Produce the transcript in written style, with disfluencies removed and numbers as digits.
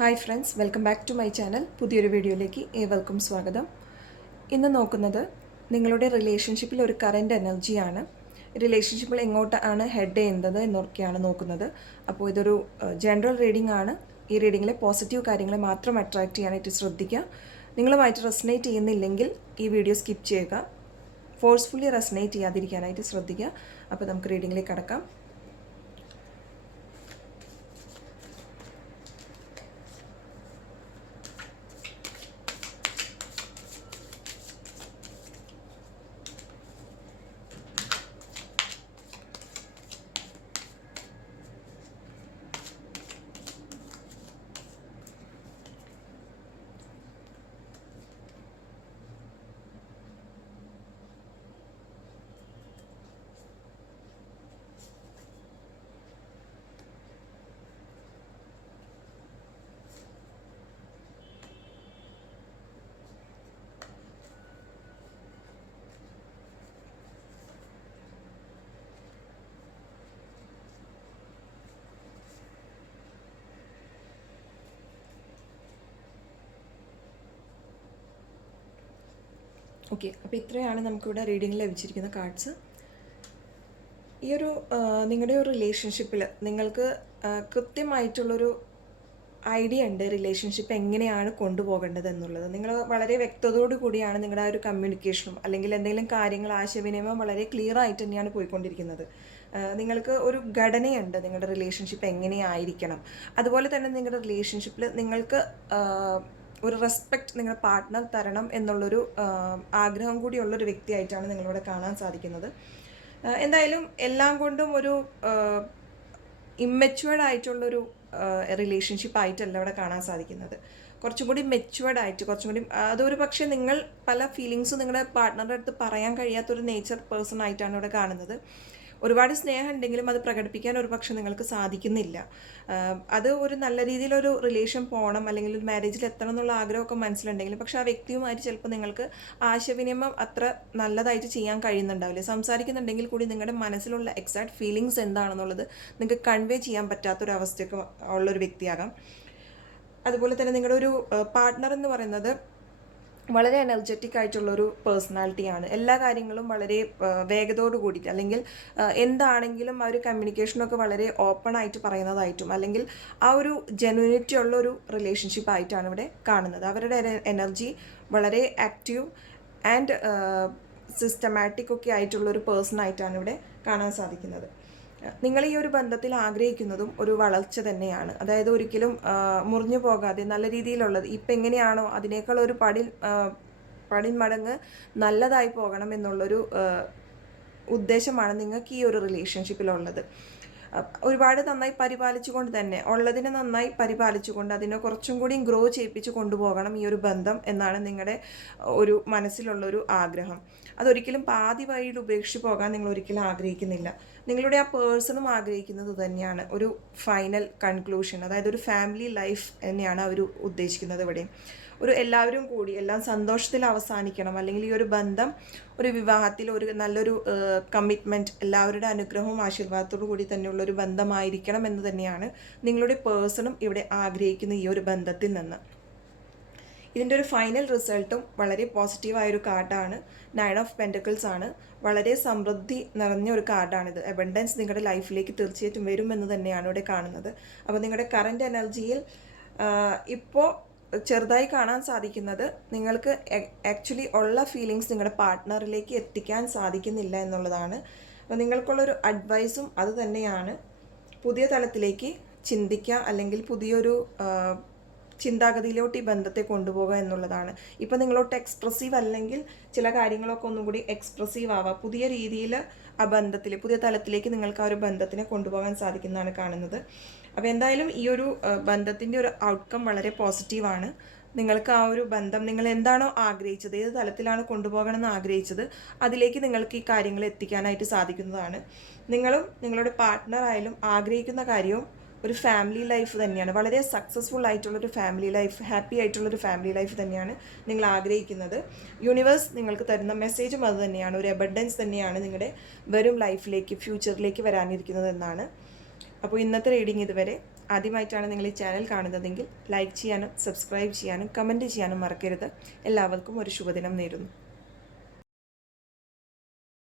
Hi friends, welcome back to my channel. പുതിയൊരു വീഡിയോയിലേക്ക് ഏവർക്കും സ്വാഗതം. ഇന്ന് നോക്കുന്നത് നിങ്ങളുടെ റിലേഷൻഷിപ്പിൽ ഒരു കറൻറ്റ് എനർജിയാണ്. റിലേഷൻഷിപ്പിൽ എങ്ങോട്ടാണ് ഹെഡ് ചെയ്യുന്നത് എന്നൊക്കെയാണ് നോക്കുന്നത്. അപ്പോൾ ഇതൊരു ജനറൽ റീഡിംഗ് ആണ്. ഈ റീഡിങ്ങിലെ പോസിറ്റീവ് കാര്യങ്ങളെ മാത്രം അട്രാക്റ്റ് ചെയ്യാനായിട്ട് ശ്രദ്ധിക്കുക. നിങ്ങളുമായിട്ട് റെസനേറ്റ് ചെയ്യുന്നില്ലെങ്കിൽ ഈ വീഡിയോ സ്കിപ്പ് ചെയ്യുക. ഫോഴ്സ്ഫുള്ളി റെസനേറ്റ് ചെയ്യാതിരിക്കാനായിട്ട് ശ്രദ്ധിക്കുക. അപ്പോൾ നമുക്ക് റീഡിങ്ങിലേക്ക് കടക്കാം. ഓക്കെ, അപ്പോൾ ഇത്രയാണ് നമുക്കിവിടെ റീഡിങ്ങിൽ ലഭിച്ചിരിക്കുന്ന കാർഡ്സ്. ഈ ഒരു നിങ്ങളുടെ ഒരു റിലേഷൻഷിപ്പിൽ നിങ്ങൾക്ക് കൃത്യമായിട്ടുള്ളൊരു ഐഡിയ ഉണ്ട് റിലേഷൻഷിപ്പ് എങ്ങനെയാണ് കൊണ്ടുപോകേണ്ടത് എന്നുള്ളത്. നിങ്ങൾ വളരെ വ്യക്തതയോടു കൂടിയാണ് നിങ്ങളുടെ ആ ഒരു കമ്മ്യൂണിക്കേഷനും അല്ലെങ്കിൽ എന്തെങ്കിലും കാര്യങ്ങൾ ആശയവിനിമയം വളരെ ക്ലിയർ ആയിട്ട് തന്നെയാണ് പോയിക്കൊണ്ടിരിക്കുന്നത്. നിങ്ങൾക്ക് ഒരു ഘടനയുണ്ട് നിങ്ങളുടെ റിലേഷൻഷിപ്പ് എങ്ങനെയായിരിക്കണം. അതുപോലെ തന്നെ നിങ്ങളുടെ റിലേഷൻഷിപ്പിൽ നിങ്ങൾക്ക് ഒരു റെസ്പെക്റ്റ് നിങ്ങളുടെ പാർട്ട്ണർ തരണം എന്നുള്ളൊരു ആഗ്രഹം കൂടിയുള്ളൊരു വ്യക്തിയായിട്ടാണ് നിങ്ങളിവിടെ കാണാൻ സാധിക്കുന്നത്. എന്തായാലും എല്ലാം കൊണ്ടും ഒരു ഇമ്മെച്വേർഡ് ആയിട്ടുള്ളൊരു റിലേഷൻഷിപ്പ് ആയിട്ടല്ല ഇവിടെ കാണാൻ സാധിക്കുന്നത്. കുറച്ചും കൂടി മെച്വേർഡ് ആയിട്ട്, കുറച്ചും കൂടി അതൊരു പക്ഷേ നിങ്ങൾ പല ഫീലിങ്സും നിങ്ങളുടെ പാർട്ട്ണറുടെ അടുത്ത് പറയാൻ കഴിയാത്തൊരു നേച്ചർ പേഴ്സൺ ആയിട്ടാണ് ഇവിടെ കാണുന്നത്. ഒരുപാട് സ്നേഹം ഉണ്ടെങ്കിലും അത് പ്രകടിപ്പിക്കാൻ ഒരു പക്ഷെ നിങ്ങൾക്ക് സാധിക്കുന്നില്ല. അത് ഒരു നല്ല രീതിയിലൊരു റിലേഷൻ പോകണം അല്ലെങ്കിൽ ഒരു മാരേജിൽ എത്തണം എന്നുള്ള ആഗ്രഹമൊക്കെ മനസ്സിലുണ്ടെങ്കിലും പക്ഷെ ആ വ്യക്തിയുമായിട്ട് ചിലപ്പോൾ നിങ്ങൾക്ക് ആശയവിനിമയം അത്ര നല്ലതായിട്ട് ചെയ്യാൻ കഴിയുന്നുണ്ടാവില്ല. സംസാരിക്കുന്നുണ്ടെങ്കിൽ കൂടി നിങ്ങളുടെ മനസ്സിലുള്ള എക്സാക്ട് ഫീലിങ്സ് എന്താണെന്നുള്ളത് നിങ്ങൾക്ക് കൺവേ ചെയ്യാൻ പറ്റാത്തൊരവസ്ഥയൊക്കെ ഉള്ളൊരു വ്യക്തിയാകാം. അതുപോലെ തന്നെ നിങ്ങളുടെ ഒരു പാർട്ട്ണർ എന്ന് പറയുന്നത് വളരെ എനർജറ്റിക് ആയിട്ടുള്ളൊരു പേഴ്സണാലിറ്റിയാണ്. എല്ലാ കാര്യങ്ങളും വളരെ വേഗതയോട് കൂടിയിട്ട് അല്ലെങ്കിൽ എന്താണെങ്കിലും ആ ഒരു കമ്മ്യൂണിക്കേഷനൊക്കെ വളരെ ഓപ്പൺ ആയിട്ട് പറയുന്നതായിട്ടും അല്ലെങ്കിൽ ആ ഒരു ജെന്യൂനിറ്റി ഉള്ളൊരു റിലേഷൻഷിപ്പ് ആയിട്ടാണ് ഇവിടെ കാണുന്നത്. അവരുടെ എനർജി വളരെ ആക്റ്റീവ് ആൻഡ് സിസ്റ്റമാറ്റിക് ഒക്കെ ആയിട്ടുള്ളൊരു പേഴ്സൺ ആയിട്ടാണ് ഇവിടെ കാണാൻ സാധിക്കുന്നത്. നിങ്ങൾ ഈ ഒരു ബന്ധത്തിൽ ആഗ്രഹിക്കുന്നതും ഒരു വളർച്ച തന്നെയാണ്. അതായത് ഒരിക്കലും മുറിഞ്ഞു പോകാതെ നല്ല രീതിയിലുള്ളത് ഇപ്പം എങ്ങനെയാണോ അതിനേക്കാൾ ഒരു പടിമടങ്ങ് നല്ലതായി പോകണം എന്നുള്ളൊരു ഉദ്ദേശമാണ് നിങ്ങൾക്ക് ഈ ഒരു റിലേഷൻഷിപ്പിലുള്ളത്. ഒരുപാട് നന്നായി പരിപാലിച്ചുകൊണ്ട് തന്നെ ഉള്ളതിനെ നന്നായി പരിപാലിച്ചുകൊണ്ട് അതിനെ കുറച്ചും കൂടി ഗ്രോ ചെയ്യിപ്പിച്ച് കൊണ്ടുപോകണം ഈ ഒരു ബന്ധം എന്നാണ് നിങ്ങളുടെ ഒരു മനസ്സിലുള്ളൊരു ആഗ്രഹം. അതൊരിക്കലും പാതി വഴിയിൽ ഉപേക്ഷിച്ച് പോകാൻ നിങ്ങൾ ഒരിക്കലും ആഗ്രഹിക്കുന്നില്ല. നിങ്ങളുടെ ആ പേഴ്സണും ആഗ്രഹിക്കുന്നത് തന്നെയാണ് ഒരു ഫൈനൽ കൺക്ലൂഷൻ, അതായത് ഒരു ഫാമിലി ലൈഫ് തന്നെയാണ് അവർ ഉദ്ദേശിക്കുന്നത്. ഇവിടെ ഒരു എല്ലാവരും കൂടി എല്ലാം സന്തോഷത്തിൽ അവസാനിക്കണം, അല്ലെങ്കിൽ ഈ ഒരു ബന്ധം ഒരു വിവാഹത്തിൽ ഒരു നല്ലൊരു കമ്മിറ്റ്മെൻറ്റ് എല്ലാവരുടെ അനുഗ്രഹവും ആശീർവാദത്തോടു കൂടി തന്നെയുള്ള ഒരു ബന്ധമായിരിക്കണം എന്ന് തന്നെയാണ് നിങ്ങളുടെ പേഴ്സണും ഇവിടെ ആഗ്രഹിക്കുന്ന ഈ ഒരു ബന്ധത്തിൽ നിന്ന്. ഇതിൻ്റെ ഒരു ഫൈനൽ റിസൾട്ടും വളരെ പോസിറ്റീവായൊരു കാർഡാണ്. 9 ഓഫ് പെൻറ്റക്കിൾസ് ആണ്. വളരെ സമൃദ്ധി നിറഞ്ഞ ഒരു കാർഡാണിത്. അബണ്ടൻസ് നിങ്ങളുടെ ലൈഫിലേക്ക് തീർച്ചയായിട്ടും വരുമെന്ന് തന്നെയാണ് ഇവിടെ കാണുന്നത്. അപ്പോൾ നിങ്ങളുടെ കറൻറ്റ് എനർജിയിൽ ഇപ്പോൾ ചെറുതായി കാണാൻ സാധിക്കുന്നത് നിങ്ങൾക്ക് ആക്ച്വലി ഉള്ള ഫീലിങ്സ് നിങ്ങളുടെ പാർട്ട്ണറിലേക്ക് എത്തിക്കാൻ സാധിക്കുന്നില്ല എന്നുള്ളതാണ്. അപ്പോൾ നിങ്ങൾക്കുള്ളൊരു അഡ്വൈസും അത് തന്നെയാണ്. പുതിയ തലത്തിലേക്ക് ചിന്തിക്കുക അല്ലെങ്കിൽ പുതിയൊരു ചിന്താഗതിയിലോട്ട് ഈ ബന്ധത്തെ കൊണ്ടുപോകുക എന്നുള്ളതാണ്. ഇപ്പം നിങ്ങളോട്ട് എക്സ്പ്രസീവ് അല്ലെങ്കിൽ ചില കാര്യങ്ങളൊക്കെ ഒന്നും കൂടി എക്സ്പ്രസീവ് ആവുക, പുതിയ രീതിയിൽ ആ ബന്ധത്തിൽ പുതിയ തലത്തിലേക്ക് നിങ്ങൾക്ക് ആ ഒരു ബന്ധത്തിനെ കൊണ്ടുപോകാൻ സാധിക്കുന്നതാണ് കാണുന്നത്. അപ്പോൾ എന്തായാലും ഈ ഒരു ബന്ധത്തിൻ്റെ ഒരു ഔട്ട്കം വളരെ പോസിറ്റീവാണ്. നിങ്ങൾക്ക് ആ ഒരു ബന്ധം നിങ്ങൾ എന്താണോ ആഗ്രഹിച്ചത്, ഏത് തലത്തിലാണ് കൊണ്ടുപോകണമെന്ന് ആഗ്രഹിച്ചത് അതിലേക്ക് നിങ്ങൾക്ക് ഈ കാര്യങ്ങൾ എത്തിക്കാനായിട്ട് സാധിക്കുന്നതാണ്. നിങ്ങളും നിങ്ങളുടെ പാർട്ട്ണറായാലും ആഗ്രഹിക്കുന്ന കാര്യവും ഒരു ഫാമിലി ലൈഫ് തന്നെയാണ്. വളരെ സക്സസ്ഫുൾ ആയിട്ടുള്ളൊരു ഫാമിലി ലൈഫ്, ഹാപ്പി ആയിട്ടുള്ളൊരു ഫാമിലി ലൈഫ് തന്നെയാണ് നിങ്ങൾ ആഗ്രഹിക്കുന്നത്. യൂണിവേഴ്സ് നിങ്ങൾക്ക് തരുന്ന മെസ്സേജും അത് തന്നെയാണ്. ഒരു അബണ്ടൻസ് തന്നെയാണ് നിങ്ങളുടെ വരും ലൈഫിലേക്ക്, ഫ്യൂച്ചറിലേക്ക് വരാനിരിക്കുന്നത് എന്നാണ്. അപ്പോൾ ഇന്നത്തെ റീഡിങ് ഇതുവരെ. ആദ്യമായിട്ടാണ് നിങ്ങൾ ഈ ചാനൽ കാണുന്നതെങ്കിൽ ലൈക്ക് ചെയ്യാനും സബ്സ്ക്രൈബ് ചെയ്യാനും കമൻറ്റ് ചെയ്യാനും മറക്കരുത്. എല്ലാവർക്കും ഒരു ശുഭദിനം നേരുന്നു.